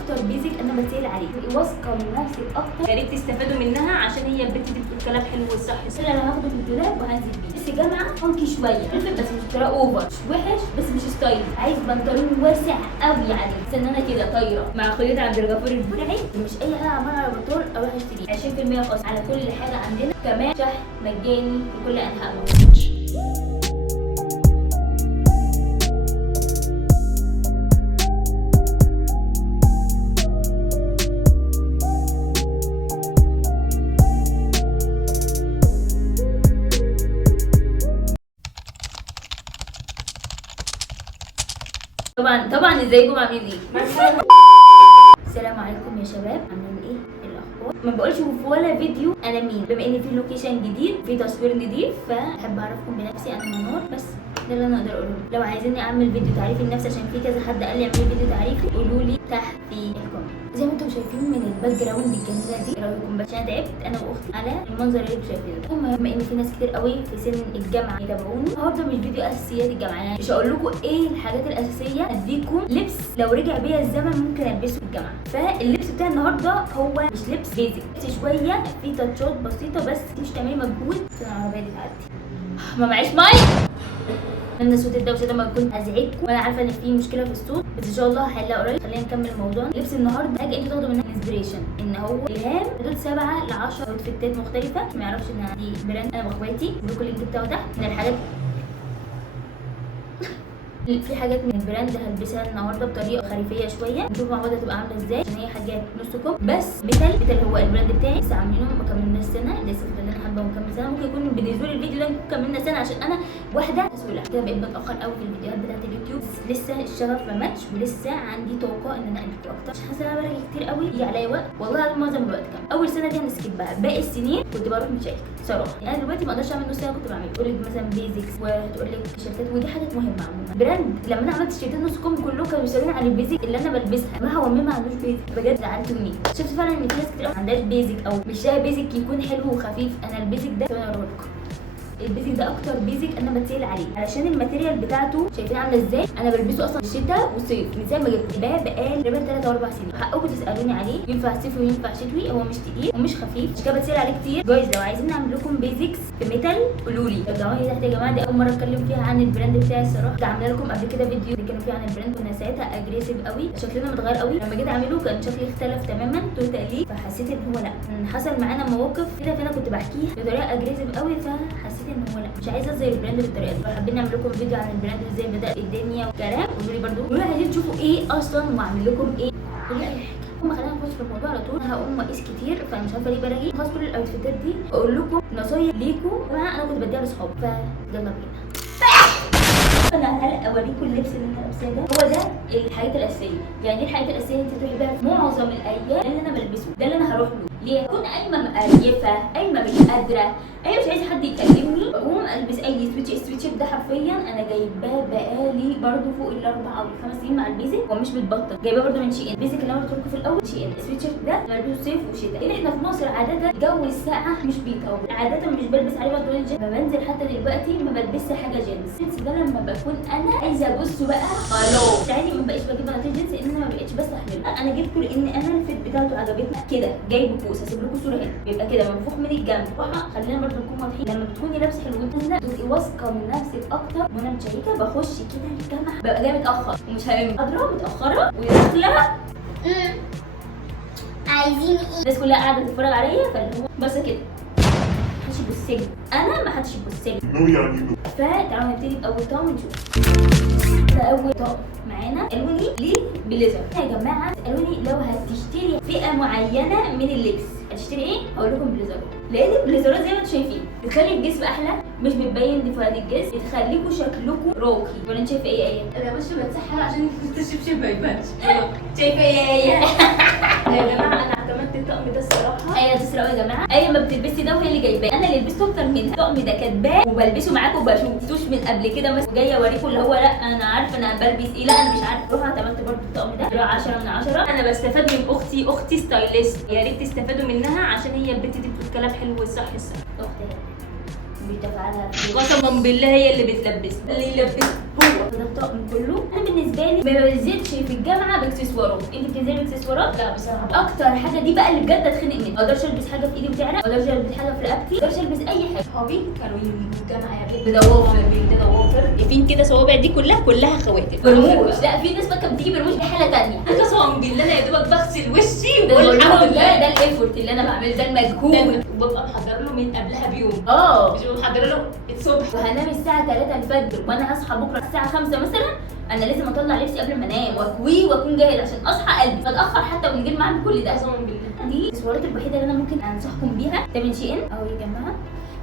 اكتر بيزك انا بتسال عليه، واثقه من نفسك اكتر، يا ريت تستفادوا منها عشان هي البنت دي بتقول كلام حلو والصح. انا هاخده في الدولاب وهنزل بيه، بس جامعه فانكي شويه، بس مش بطريقه اوفر، مش وحش بس مش ستايل، عايز بنطلون واسع قوي عليه، بس ان انا كده طايره مع خيوط عبد الغفور البرعي، مش اي حاجه عماله على بطال اروح اشتريه. 20% خاص على كل حاجه عندنا، كمان شحن مجاني في كل انحاء مصر. طبعا ازيكم عاملين ايه؟ السلام عليكم يا شباب، عاملين ايه؟ الاخبار؟ ما بقولش في ولا فيديو انا مين، بما ان في لوكيشن جديد، في تصوير نضيف، فاحب اعرفكم بنفسي. انا منور، بس ده اللي انا اقدر اقوله. لو عايزيني اعمل فيديو تعريفي لنفسي، عشان في كذا حد قال لي اعملي فيديو تعريفي، قولوا لي تحت في الكومنت. زي ما انتم شايفين من الباك جراوند الجميله دي، ايه رايكم؟ بس انا تعبت انا واختي على المنظر اللي انتم شايفينه ده. المهم، بما ان في ناس كتير قوي في سن الجامعه يتابعوني، هبدا مش فيديو اساسيات الجامعه، يعني مش هقول لكم ايه الحاجات الاساسيه، اديكم لبس لو رجع بيا الزمن ممكن البسه في الجامعه. فاللبس بتاع النهارده هو مش لبس بيزك، شويه في تاتشات بسيطه، بس مش تعملي مجهود عشان العربيه دي تعدي. ما معيش مايك، ان صوت الدوشه ده ما يكون ازعجكم، وانا عارفه ان في مشكله في الصوت، بس ان شاء الله هحلها قريب. خلينا نكمل الموضوع. لبس النهارده حاجه انتوا تاخدوا منها انسبريشن، ان هو الهام حدود 7 ل 10 اوتفيتات مختلفه. ما يعرفش ان دي براند، انا واخواتي لكم اللينك بتاعه تحت. من الحاجات في حاجات من البراند هلبسها النهارده بطريقه خريفيه شويه، نشوف مع بعض هتبقى عامله ازاي، عشان هي حاجات نص كم بس. بيتل هو البراند بتاعي، لسه عاملينه ما كملناش سنه، لسه فاضل لنا حبه ونكمل سنه. ممكن يكون بالنسبه لي الفيديو ده كملنا سنه، عشان انا واحده مسؤوله كده، بقيت بتاخر قوي في الفيديوهات بتاعت اليوتيوب، لسه الشغف ما ماتش، ولسه عندي طاقه ان انا الف اكتر، مش حاسه ان انا برغي كتير قوي، يجي عليا وقت والله العظيم معظم الوقت كام. اول سنه دي هنسكيبها، باقي السنين كنت بروح مشاركه صراحه. انا دلوقتي ما اقدرش اعمل نص سنه كنت بعمل، تقول لك مثلا بيزكس، وتقول لك تيشيرتات، ودي حاجات مهمه عموما. براند لما انا عملت تيشيرتات نص كم كلهم كانوا بيسالوني عن البيزك اللي انا بلبسها، ما هو ما عندوش بيزك، بجد زعلتوني. شفت فعلا ان في ناس كتير ما عندهاش بيزك، او مش لاقي بيزك يكون حلو وخفيف. انا البيزك ده انا اقول لكم، البيزك ده اكتر بيزك انا بتسال عليه، علشان الماتيريال بتاعته شايفين عامله ازاي. انا بلبسه اصلا شتاء وصيف من زي ما جبت بقى تقريبا 3 او 4 سنين. حقكم تسالوني عليه، ينفع صيفي وينفع شتوي، هو مش تقيل ومش خفيف، مش كده بتسال عليه كتير. جايز لو عايزين نعمل لكم بيزكس في ميتال قولوا لي، رجعوا لي تحت يا جماعه. دي اول مره اتكلم فيها عن البراند بتاعي الصراحه، كنت عامله لكم قبل كده فيديو اللي كانوا فيه عن البراند، كنا ساعتها اجريسيف قوي، شكلنا متغير قوي. لما جيت اعمله كان شكلي اختلف تماما توتالي، فحسيت ان هو لا، حصل معانا مواقف كده، فانا كنت بحكيها بطريقه اجريسيف قوي، فحسيت ان هو لا، مش عايزه زي البراند بالطريقه دي. لو حابين نعمل لكم فيديو عن البراند ازاي بدا الدنيا والكلام، قولوا لي برده، قولوا لي عايزين تشوفوا ايه اصلا واعمل لكم ايه، قولوا لي اي حاجه. خلينا نخش في الموضوع على طول. انا هقوم مقيس كتير، فمش عارفه ليه برغي خلاص كل الاوتفيتات دي، اقول لكم نصايح ليكم انا كنت بديها لاصحابي، فيلا بينا. انا اوريكم اللبس اللي انا لابساه ده، هو ده الحاجات الاساسيه، يعني دي الحاجات الاساسيه اللي انت تروحي بيها في معظم الايام اللي انا بلبسه، ده اللي انا هروح له. ليه؟ اكون قايمه مقريفه، قايمه مش قادره، مش عايزه حد يكلمني، اقوم البس اي سويتش. السويتش ده حرفيا انا جايباه بقالي برده فوق ال4 او 5 سنين مع البيزك، ومش بتبطل. جايباه برده من شي ان. البيزك اللي انا قلت لكم في الاول شي ان. السويتش ده بلبسه صيف وشتاء، لان احنا في مصر عاده جو الساقعه مش بيطول، عاده مش بلبس عليه بنطلون جينز. لما بنزل حتى دلوقتي ما بلبسش حاجه جينز. الجينز ده لما بكون انا عايزه ابص بقى خلاص، يعني ما بقيتش بجيب بناطيل جينز، لان انا ما بقيتش بستحمله. انا جبته لان انا الفيت بتاعته عجبتني كده، جايبه كوس، هسيب لكم صوره هنا، بيبقى كده منفوخ من الجنب. خلينا برده نكون واضحين، لما بتكوني لابسه حلو ونازله تبقي واثقه من نفسك اكتر. وانا متشيكه بخش كده الجامعه ببقى جايه متاخر ومش هلم، قادره متاخره وداخله عايزين ايه، الناس كلها قاعده تتفرج عليا، فاللي هو بس كده محدش يبص لي، انا ما حدش يبص لي، نو يعني نو. فتعالوا نبتدي باول طقم ونشوف. فاول طقم معانا الوني ليه بليزر. يا جماعه اسالوني لو هتشتري فئه معينه من اللبس هتشتري ايه؟ هقول لكم بليزرات، لان البليزرات زي ما انتم شايفين بتخلي الجسم احلى، مش بتبين ديفوهات الجسم، بتخليكم شكلكم راقي. ولا انت شايفه ايه؟ انا مش بتسحر عشان الشبشب ما يبانش. شايفه ايه؟ يا جماعه انا اعتمدت الطقم ده الصراحه. ايه تسرقوا يا جماعه؟ ايه ما بتلبسي ده وهي اللي جايباه، انا اللي لبسته اكتر منها. الطقم ده كاتباه وبلبسه معاكم وبشوفتوش من قبل كده، بس جايه اوريكم اللي هو لا انا عارفه انا بلبس ايه، لا انا مش عارفه. روح اعتمدت برده الطقم ده 10 من 10. انا بستفاد من اختي ستايلست، يا ريت تستفادوا منها عشان هي البنت دي بتقول كلام حلو والصح الصراحه. اختي بتفعلها قسما بالله هي اللي بتلبس، اللي يلبس هو ده الطقم كله. انا بالنسبه لي ما بنزلش في الجامعه باكسسوارات. انت بتنزلي باكسسوارات؟ لا بصراحه اكتر حاجه دي بقى اللي بجد اتخنق منها. ما اقدرش البس حاجه في ايدي وتعرق، ما اقدرش البس حاجه في رقبتي، ما اقدرش البس اي حاجه. صحابي كانوا يجوا الجامعه يا بنت بضوافر بضوافر فين كده صوابع دي كلها خواتم برموش. لا في ناس بقى كانت بتيجي برموش دي حاله ثانيه. قسما بالله انا يا دوبك بغسل وشي ده وبقول الحمد ده لله. الايفورت اللي انا بعمله، ده المجهود. وببقى محضره له من قبلها بيوم، مش ببقى محضره له الصبح. وهنام الساعه 3 الفجر وانا هصحى بكره الساعه 5 مثلا. انا لازم اطلع لبسي قبل ما انام واكويه واكون جاهز عشان اصحى قلبي بتاخر حتى من غير ما اعمل كل ده. قسما بالله دي الاكسسوارات الوحيده اللي انا ممكن انصحكم بيها. ده من شي ان او يا جماعه،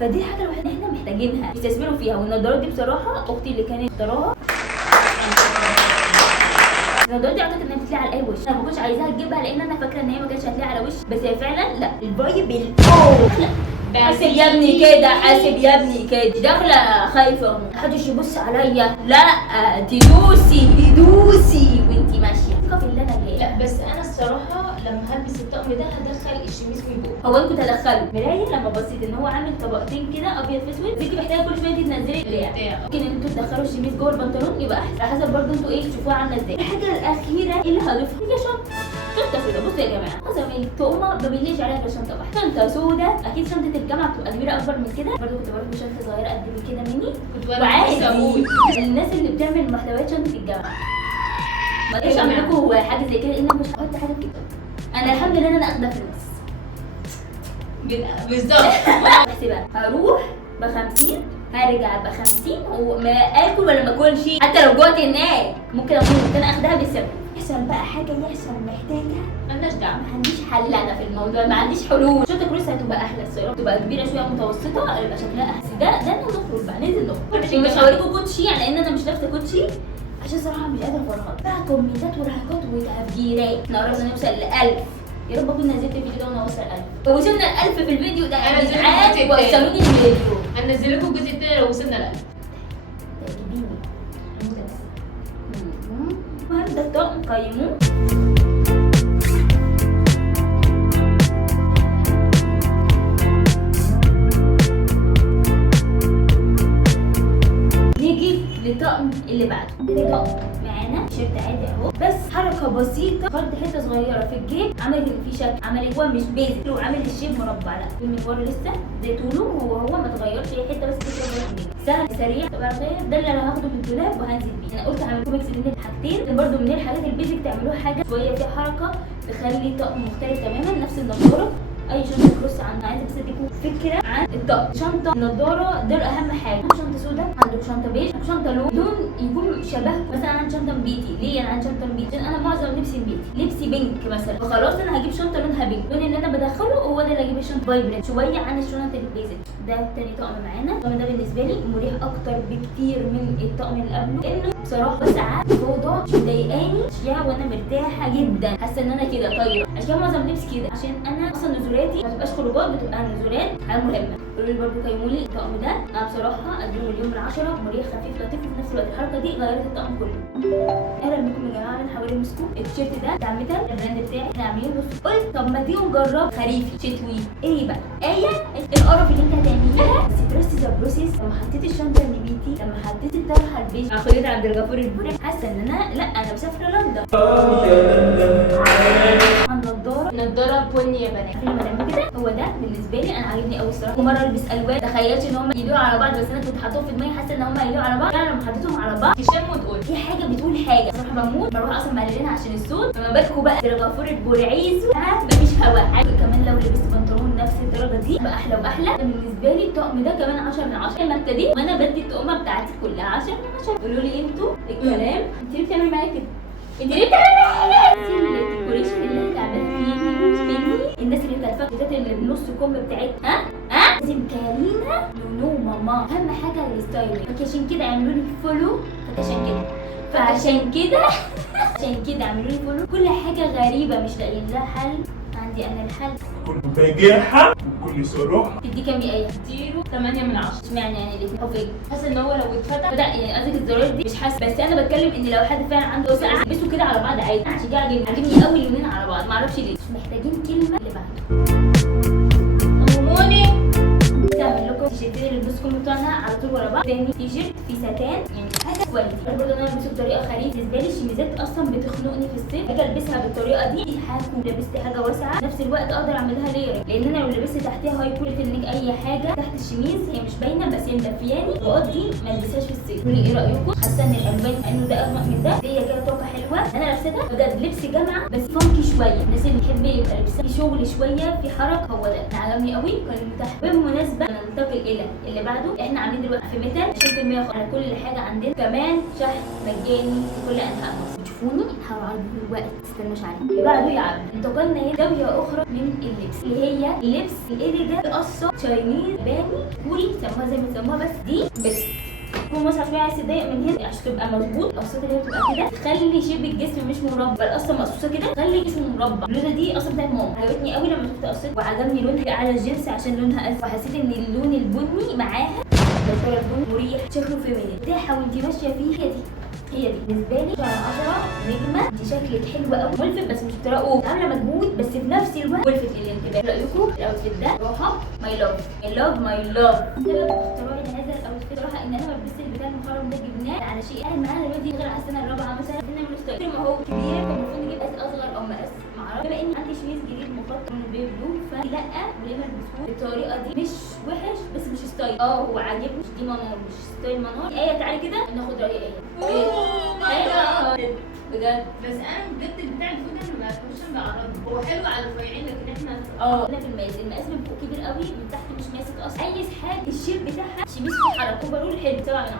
فدي الحاجه الوحيده اللي احنا محتاجينها يستثمروا فيها. والنضارات دي بصراحه اختي اللي كانت اختراها، النضارات دي اعتقد انها بتليق على اي وش. انا ما كنتش عايزاها تجيبها لان انا فاكره ان هي ما كانتش هتليق على وش، بس هي فعلا لا الفايب حاسب يا ابني كده، حاسب يا ابني كده، داخله خايفه محدش يبص عليا، لا تدوسي وانتي ماشيه. ثقه في اللي انا جايه. لا بس انا الصراحه لما هلبس الطقم ده هدخل الشميز من جوه. هو انتوا تدخلوا مرايه لما بصيت ان هو عامل طبقتين كده ابيض في اسود، انت محتاجه كل شويه تنزلي البتاع. ممكن انتوا تدخلوا الشميز جوه البنطلون يبقى احسن، على حسب برضه انتوا ايه تشوفوها عامله ازاي. الحاجه الاخيره اللي هضيفها هي شنطه سودا. بصوا يا جماعه، معظم التقمه ما بيليش عليها غير شنطه واحده، شنطه سودا. اكيد شنطه الجامعه بتبقى كبيره اكبر من كده، برضه كنت بروح بشنطه صغيره قد كده مني. وعادي الناس اللي بتعمل محتويات شنطه الجامعه ما اقدرش اعمل لكم حاجه زي كده، لان انا مش هحط حاجه في كده. انا الحمد لله ان انا اخده فلوس بالظبط. بحسبها هروح ب 50 هرجع ب 50 وما اكل ولا ما اكلش، حتى لو جوعت هناك ممكن اموت. انا اخدها بالسبب. يحصل بقى حاجه يحصل محتاجه، مالناش دعوه، ما عنديش حل انا في الموضوع، ما عنديش حلول. شنطه كروس هتبقى احلى الصراحه، تبقى كبيره شويه متوسطه يبقى شكلها احسن. ده انا نخرج بقى ننزل نخرج. مش هوريكم كوتشي لان انا مش لابسه كوتشي عشان صراحه مش قادره افرهد بقى كومنتات ورهقات وتفجيرات. احنا قربنا نوصل ل 1000. يا رب اكون نزلت الفيديو ده ونوصل 1000. لو وصلنا ل 1000 في الفيديو ده انا جدعان وصلوني الفيديو. هنزل لكم الجزء التاني لو وصلنا ل 1000. تعجبيني المهم ده الطقم قيموه. نيجي للطقم اللي بعده. ده طقم معانا تيشيرت عادي اهو، بس حركه بسيطه، فرد حته صغيره في الجيب عملت ان في شكل، عملت هو مش بيزك وعامل الشيب مربع. لا من ورا لسه زي طوله هو ما اتغيرش، هي حته بس كده سهل سريع طبعا. ده اللي انا هاخده من الدولاب وهنزل بيه. انا قلت هعمل لكم ميكس بين الحاجتين، برده من الحاجات البيزك تعملوها حاجه شويه فيها حركه تخلي الطقم مختلف تماما. نفس النضاره، اي شنطه كروس عندنا عايزه بس اديكم فكره عن الطقم. شنطه نضاره دول اهم حاجه. عندكم شنطه سودا، عندكم شنطه بيج، عندكم شنطه لون يكون شبهكم. مثلا انا عندي شنطه مبيتي. ليه انا عندي شنطه مبيتي؟ عشان انا معظم لبسي مبيتي، لبسي بينك مثلا، فخلاص انا هجيب شنطه لونها بينك. اللون اللي انا بدخله هو ده اللي هجيب الشنطه فايبرنت شويه عن الشنط البيزك. ده تاني طقم معانا. الطقم ده بالنسبه لي مريح اكتر بكتير من الطقم اللي قبله، لانه بصراحه ساعات فوضى مش مضايقاني اشياء وانا مرتاحه جدا، حاسه ان انا كده طايره. عشان معظم لبسي كده، عشان انا اصلا نزولاتي ما تبقاش خروجات، بتبقى نزولات حاجه مهمه. قولوا لي برده قيموا لي الطقم ده. انا بصراحه اديله مليون من 10. مريح خفيف لطيف وفي نفس الوقت الحركه دي غيرت الطقم كله. اهلا بكم يا جماعه من حوالي موسكو. التيشيرت ده بتاع ميتال البراند بتاعي، احنا عاملين بصوا. قلت طب ما تيجوا نجرب خريفي شتوي. ايه بقى ايه القرف اللي انت هتعمليها؟ بس تراستي ذا بروسيس. لما حطيت الشنطه النبيتي، لما حطيت الطرحه البيج خليت عند الغفور البري، حاسه ان انا لا انا مسافره لندن. نضاره بني يا بنات. لما لما كده هو ده بالنسبه لي انا عاجبني قوي الصراحه. ومره البس الوان تخيلتش ان هم يليقوا على بعض، بس انا كنت حاطاهم في دماغي حاسه ان هم يليقوا على بعض. لما حطيتهم على بعض تشم وتقول في حاجه بتقول حاجه. صراحه بموت، بروح اصلا مقللينها عشان الصوت. فما بالكم بقى الغفور البرعيز مفيش هوا حاجه. كمان لو لبست بنطلون نفس الدرجه دي بقى احلى واحلى. بالنسبه لي الطقم ده كمان 10 من 10. لما ابتديت وانا بدي الطقمه بتاعتي كلها 10 من 10. قولوا لي انتوا الكلام. انت ليه بتعملي معايا كده؟ انت ليه بتعملي معايا كده؟ الديكوريشن اللي انا تعبانه فيه الناس اللي كانت فاكره اللي بنص كم بتاعتها لازم كارينا نونو ماما. اهم حاجه الستايل. فعشان كده اعملوا لي فولو. فعشان كده اعملوا لي فولو. كل حاجه غريبه مش لاقيين لها حل، عندي انا الحل. كل فاجعها وكل صراحه. تدي كام ايه؟ اديله 8 من 10. اشمعنى يعني ليه؟ اوكي حاسه ان هو لو اتفتح لا يعني قصدك الزراير دي مش حاسه، بس انا بتكلم ان لو حد فعلا عنده ساعه يلبسوا كده على بعض عادي. عشان كده عاجبني قوي اللونين على بعض، معرفش ليه. مش محتاجين كلمه اللي بعده. اموني تعمل لكم تيشيرتين اللي بنص كم بتوعنا على طول ورا بعض. تاني تيشيرت فيه ستان، يعني حاجه كواليتي. انا برضه انا البسه بطريقه خريف. بالنسبه لي الشميزات اصلا بتخنقني في الصيف، اجي البسها بالطريقه دي هكون لبست حاجه واسعه في نفس الوقت اقدر اعملها لير، لان انا لو لبست تحتها هاي كواليتي النيك اي حاجه تحت الشميز هي مش باينه بس هي مدفياني، واقضي ما البسهاش في الصيف. قولي ايه رايكم؟ حاسه ان الالوان انه ده اغمق من ده، هي كده طاقه حلوه. انا لابسه بجد لبس جامعه بس فانكي شويه، الناس اللي بتحب يبقى لبسها في شغل شويه في حركه هو ده. انا عجبني قوي كان تحت. بالمناسبه ننتقل الى اللي بعده. احنا عاملين دلوقتي في ميتال 20% على كل حاجه عندنا، كمان شحن مجاني في كل انحاء مصر. شوفوني هعرض الوقت تستنوش عليه. اللي بعده يا عم انتقلنا الى زاويه اخرى من اللبس اللي هي اللبس الاليجا قصه تشاينيز باني كوري، سموها زي ما تسموها، بس دي بس تكون واسعه شويه، عايز تضايق من هنا عشان تبقى مظبوط. القصات اللي هي بتبقى كده تخلي شيب الجسم مش مربع، القصه مقصوصه كده تخلي جسمه مربع. اللونه دي اصلا بتاعت ماما، عجبتني قوي لما شفت قصتها، وعجبني لونها على الجنس عشان لونها ازرق، وحسيت ان اللون البني معاها البني مريح شكله فيمينين. بتاعها وانت ماشيه فيه هي دي بالنسبه لي 10 نجمه. دي شكلك حلو قوي، ملفت بس مش بطريقه عامله مجهود، بس في نفس الوقت ملفت للانتباه. رايكم الاوتفيت ده روحه ماي لاف ماي لاف ماي لاف. سبب اختراعي لهذا الاوتفيت صراحه ان انا ما لبست البتاع المخرم ده، جبناه على شيء قاعد معانا دلوقتي غير على السنه الرابعه مثلا، نعمل ستايل ما هو كبير كان المفروض نجيب مقاس اصغر او مقاس معرفش. بما اني عندي شميز جديد مخطط من البيبي بلو فلا وليه ما البسوه بالطريقه دي. مش وحش بس مش ستايل، هو عاجبني، مش دي منار، مش ستايل منار. ايه تعالي كده ناخد راي ايه بجد. بس انا بجد بتاع الفود انا مش بعرضه، هو حلو على الرفيعين لكن احنا انا في المقاس من فوق كبير قوي، من تحت مش ماسك اصلا اي حاجه. الشيب بتاعها شميس في حركه وبقول حلو 7 من 10.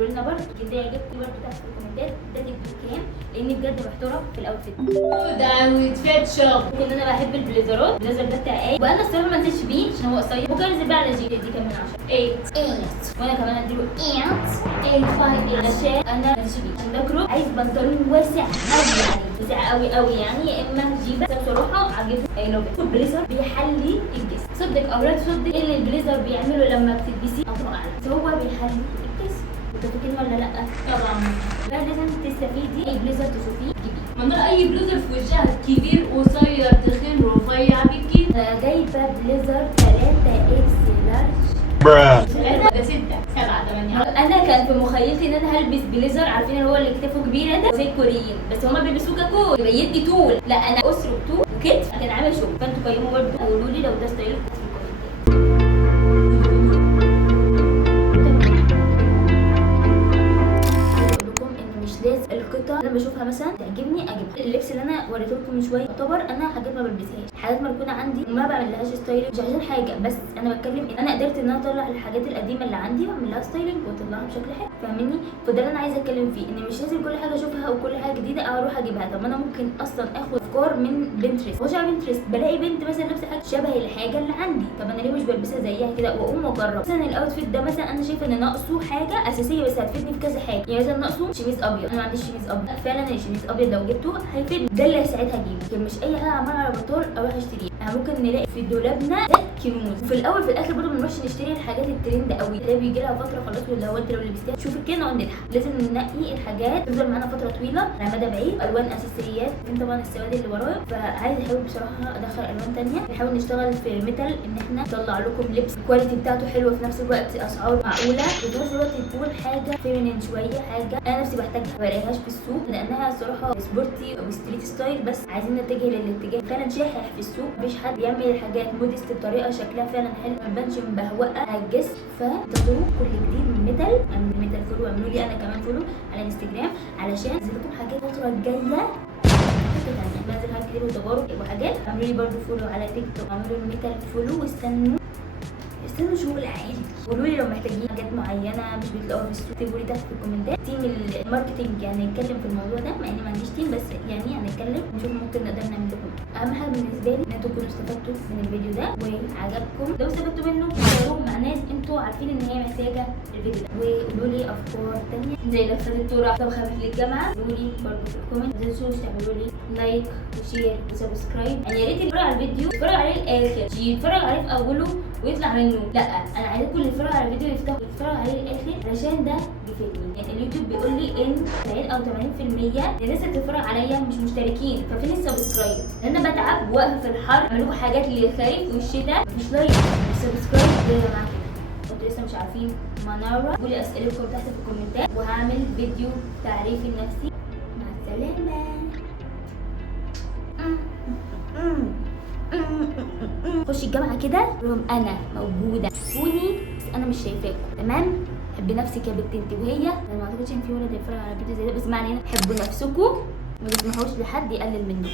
قلنا برضه كده عجبتني برضه تحت في الكومنتات ده تدي كام، لاني بجد محتاره في الاوتفيت ده اوتفيت شوب. ممكن انا بحب البليزرات، البليزر ده بتاع ايه، وانا الصراحه ما نزلتش بيه عشان هو قصير. ممكن انزل بقى على جي، دي كام من 10؟ 8 وانا كمان اديله 8 عشان انا ما نزلتش بيه. عشان ده كروب عايز بنطلون واسع قوي، يعني واسع قوي قوي يعني، يا اما جيبه. بس بصراحه عجبني اي لو البليزر بيحلي الجسم. صدق او لا تصدق اللي البليزر بيعمله لما بتلبسيه الله اعلم، بس هو بيحلي الجسم. متفقين ولا لا؟ طبعا بقى لازم تستفيدي. اي بليزر تشوفيه جيبيه. من اي بلوزر في وشها كبير قصير تخين رفيع بيكي. انا جايبه بليزر 3 اكس لارج. ده 6 7 8. انا كان في مخيلتي ان انا هلبس بليزر، عارفين اللي هو اللي كتافه كبيره ده زي الكوريين، بس هما بيلبسوه ككول يبقى يدي طول. لا انا اسره طول وكتف كان عامل شغل. فانتوا قيموا برضه قولوا لي لو ده ستايلكم في الكومنتات. لازم القطع انا بشوفها مثلا تعجبني اجيبها. اللبس اللي انا وريته لكم من شويه يعتبر انا حاجات ما بلبسهاش، حاجات مركونه عندي وما بعملهاش ستايلنج، مش عشان حاجه، بس انا بتكلم ان انا قدرت ان انا اطلع الحاجات القديمه اللي عندي واعمل لها ستايلنج واطلعها بشكل حلو، فاهمني؟ فده اللي انا عايزه اتكلم فيه، ان مش لازم كل حاجه اشوفها وكل حاجه جديده اروح اجيبها. طب انا ممكن اصلا اخد افكار من بنترست. واجي على بنترست بلاقي بنت مثلا لابسه حاجه شبه الحاجه اللي عندي، طب انا ليه مش بلبسها زيها كده واقوم واجرب؟ مثلا الاوتفيت ده مثلا انا شايفه ان ناقصه حاجه اساسيه بس هتفيدني في كذا حاجه. يعني مثلا ناقصه شميز ابيض، انا ما عنديش شميز ابيض، فعلا الشميز ابيض لو جبته هيفيدني، ده اللي هيساعدها اجيبه. لكن مش اي حاجه عماله على بطال اروح اشتريها. يعني ممكن نلاقي في دولابنا ده كنوز، وفي الاول في الاخر برضه ما نروحش نشتري الحاجات الترند قوي اللي بيجي لها فتره خلاص، واللي هو انت لو لبستيها تشوف كده نقعد نضحك. لازم ننقي الحاجات تفضل معانا فتره طويله على مدى بعيد. الوان اساسيات، فين طبعا السواد اللي ورايا، فعايزه احاول بصراحه ادخل الوان ثانيه. نحاول نشتغل في الميتال ان احنا نطلع لكم لبس الكواليتي بتاعته حلوه، في نفس الوقت اسعار معقوله، وفي نفس الوقت تكون حاجه فيمينين شويه، حاجه انا نفسي بحتاجها ما بلاقيهاش في السوق، لانها الصراحه سبورتي او ستريت ستايل، بس عايزين نتجه للاتجاه فعلا شاحح في السوق. مفيش حد بيعمل الحاجات مودست بطريقه شكلها فعلا حلو، ما تبانش مبهوقه على الجسم. فانتظروا كل جديد من ميتال، من ميتال فولو، اعملوا لي انا كمان فولو على الانستجرام علشان انزل لكم حاجات الفتره الجايه بنزل حاجات كتير وتجارب وحاجات. اعملوا لي برده فولو على تيك توك، اعملوا الميتال فولو، واستنوا شغل عادي. قولوا لي لو محتاجين حاجات معينه مش بتلاقوها في السوق، اكتبوا لي تحت في الكومنتات. تيم الماركتنج يعني نتكلم في الموضوع ده، مع اني ما عنديش تيم، بس يعني هنتكلم نشوف ممكن نقدر نعمل لكم. اهم حاجه بالنسبه لي ان انتوا تكونوا استفدتوا من الفيديو ده وعجبكم. لو استفدتوا منه شيروه مع ناس انتوا عارفين ان هي محتاجه الفيديو ده، وقولوا لي افكار ثانيه زي لفات الطرح طب خفيف للجامعه. قولوا لي برضه في الكومنت، ما تنسوش تعملوا لي لايك وشير وسبسكرايب. يعني يا ريت اللي يتفرج على الفيديو يتفرج عليه الاخر، يتفرج عليه في اوله ويطلع منه، لا انا عايزاكم اللي يتفرج على الفيديو يتفرج عليه للاخر علشان ده بيفيدني. يعني اليوتيوب بيقول لي ان 70 او 80% الناس اللي بتتفرج عليا مش مشتركين، ففين السبسكرايب؟ لان انا بتعب واقفه في الحر اعمل لكم حاجات للخريف والشتاء، مفيش لايك. السبسكرايب ده يا جماعه لسه مش عارفين منارة قولي اسئلتكم تحت في الكومنتات، وهعمل فيديو تعريفي لنفسي. مع السلامة. خشي الجامعة كده لهم انا موجودة، شوفوني بس انا مش شايفاكم، تمام؟ حبي نفسك يا بنت انت وهي. انا ما اعتقدش ان في ولد يتفرج على فيديو زي ده، بس ما علينا. حبوا نفسكم، ما تسمحوش لحد يقلل منكم.